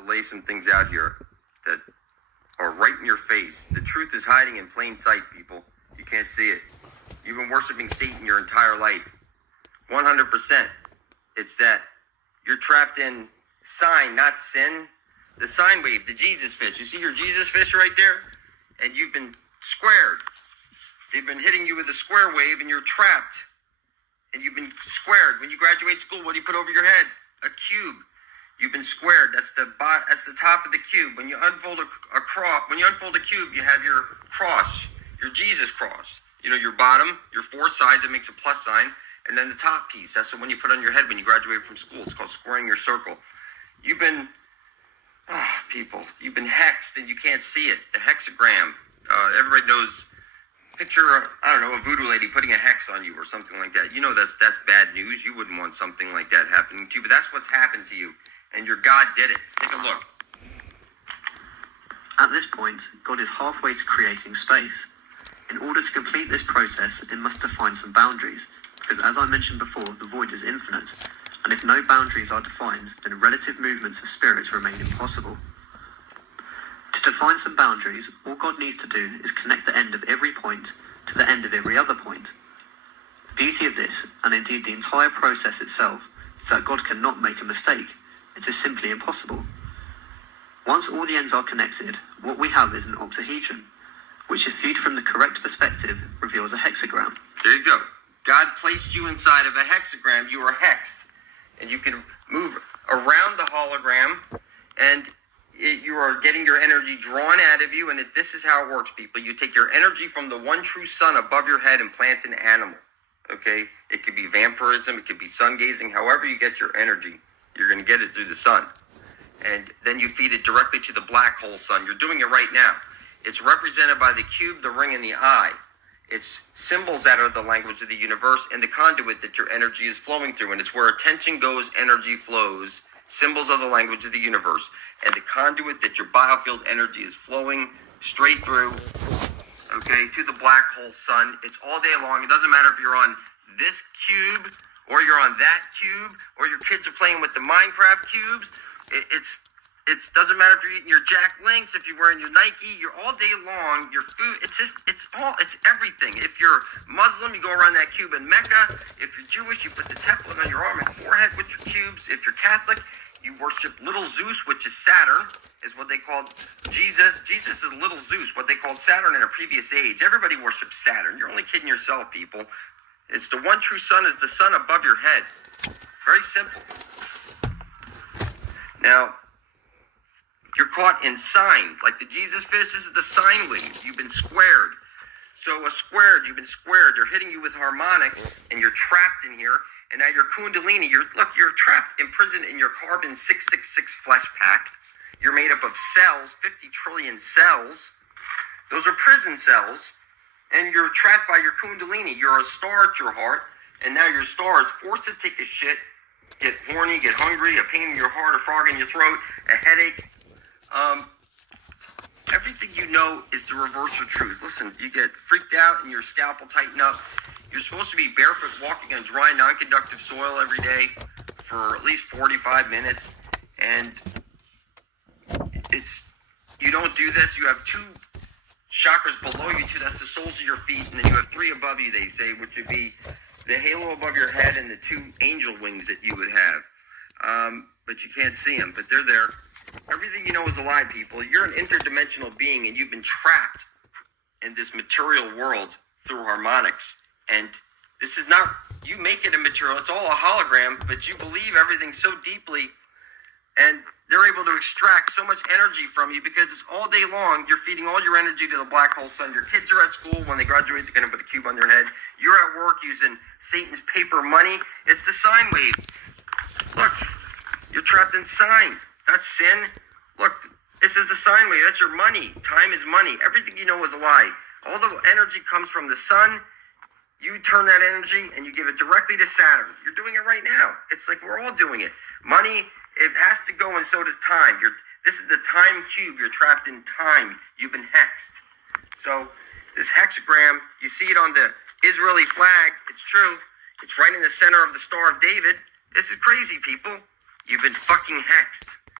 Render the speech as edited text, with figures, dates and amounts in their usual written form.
to lay some things out here that are right in your face. The truth is hiding in plain sight, people. You can't see it. You've been worshiping Satan your entire life. 100%. It's that you're trapped in sign, not sin. The sine wave, the Jesus fish. You see your Jesus fish right there? And you've been squared. They've been hitting you with a square wave and you're trapped. And you've been squared. When you graduate school, what do you put over your head? A cube. You've been squared. That's the top of the cube. When you unfold a cross, when you unfold a cube, you have your cross, your Jesus cross. You know, your bottom, your four sides, it makes a plus sign. And then the top piece, that's the one you put on your head when you graduate from school. It's called squaring your circle. You've been, people, you've been hexed and you can't see it. The hexagram, everybody knows. Picture, I don't know, a voodoo lady putting a hex on you or something like that. You know that's bad news. You wouldn't want something like that happening to you, but that's what's happened to you. And your God did it. Take a look. At this point, God is halfway to creating space. In order to complete this process, it must define some boundaries, because as I mentioned before, the void is infinite, and if no boundaries are defined, then relative movements of spirits remain impossible. To define some boundaries, all God needs to do is connect the end of every point to the end of every other point. The beauty of this, and indeed the entire process itself, is that God cannot make a mistake. It is simply impossible. Once all the ends are connected, what we have is an octahedron, which if viewed from the correct perspective, reveals a hexagram. There you go. God placed you inside of a hexagram. You are hexed. And you can move around the hologram, and you are getting your energy drawn out of you, and this is how it works, people. You take your energy from the one true sun above your head and plant an animal, okay? It could be vampirism, it could be sun gazing, however you get your energy, you're going to get it through the sun. And then you feed it directly to the black hole sun. You're doing it right now. It's represented by the cube, the ring, and the eye. It's symbols that are the language of the universe and the conduit that your energy is flowing through, and it's where attention goes, energy flows. Symbols of the language of the universe, and the conduit that your biofield energy is flowing straight through, okay, to the black hole sun. It's all day long. It doesn't matter if you're on this cube or you're on that cube or your kids are playing with the Minecraft cubes. It doesn't matter if you're eating your Jack Links, if you're wearing your Nike. You're all day long. Your food. It's everything. If you're Muslim, you go around that cube in Mecca. If you're Jewish, you put the tefillin on your arm and forehead with your cubes. If you're Catholic, you worship little Zeus, which is Saturn, is what they called Jesus. Jesus is little Zeus, what they called Saturn in a previous age. Everybody worships Saturn. You're only kidding yourself, people. It's the one true sun is the sun above your head. Very simple. Now, you're caught in sine. Like the Jesus fish, this is the sine wave. You've been squared. So you've been squared. They're hitting you with harmonics, and you're trapped in here. And now your kundalini, you're trapped, imprisoned in your carbon 666 flesh pack. You're made up of cells, 50 trillion cells. Those are prison cells. And you're trapped by your kundalini. You're a star at your heart. And now your star is forced to take a shit, get horny, get hungry, a pain in your heart, a frog in your throat, a headache. Everything you know is to reverse your truth. Listen, you get freaked out and your scalp will tighten up. You're supposed to be barefoot walking on dry, non-conductive soil every day for at least 45 minutes. And you don't do this. You have two chakras below you, too. That's the soles of your feet. And then you have three above you, they say, which would be the halo above your head and the two angel wings that you would have. But you can't see them, but they're there. Everything you know is a lie, people. You're an interdimensional being, and you've been trapped in this material world through harmonics. And this is not, you make it a material, it's all a hologram, but you believe everything so deeply, and they're able to extract so much energy from you because it's all day long. You're feeding all your energy to the black hole sun. Your kids are at school. When they graduate, they're going to put a cube on their head. You're at work using Satan's paper money. It's the sine wave. Look, you're trapped in sine. That's sin. Look, this is the sine wave. That's your money. Time is money. Everything you know is a lie. All the energy comes from the sun. You turn that energy and you give it directly to Saturn. You're doing it right now. It's like we're all doing it. Money, it has to go, and so does time. This is the time cube. You're trapped in time. You've been hexed. So this hexagram, you see it on the Israeli flag. It's true. It's right in the center of the Star of David. This is crazy, people. You've been fucking hexed.